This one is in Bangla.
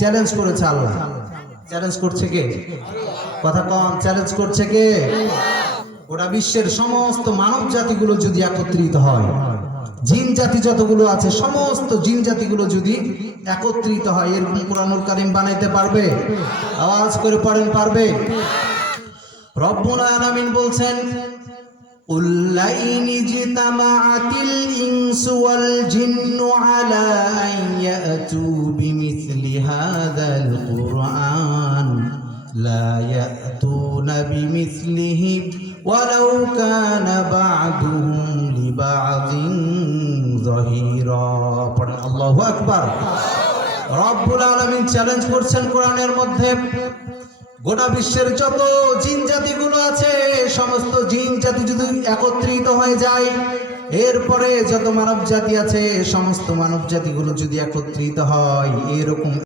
চ্যালেঞ্জ করেছে আল্লাহ। চ্যালেঞ্জ করছে কে? কথা কম, চ্যালেঞ্জ করছে কে? গোটা বিশ্বের সমস্ত মানব জাতিগুলো যদি একত্রিত হয়, জিন জাতি যতগুলো আছে সমস্ত জিন জাতিগুলো যদি একত্রিত হয়, এরকম কুরআনুল কারীম বানাইতে পারবে? আওয়াজ করে পড়েন, পারবে? রব্বুল আলামিন বলছেন, قل لئن اجتمعت الإنس والجن على أن يأتوا بمثل هذا القرآن لا يأتون بمثله ولو كان بعضهم لبعض ظهيرا। আল্লাহু আকবার। রব্বুল আলামিন চ্যালেঞ্জ করছেন কোরআনের মধ্যে, গোটা বিশ্বের যত জিন জাতিগুলো আছে সমস্ত জিন জাতি যদি একত্রিত হয়ে যায়, এরপরে যত মানব জাতি আছে সমস্ত মানব জাতিগুলো যদি একত্রিত হয়, এরকম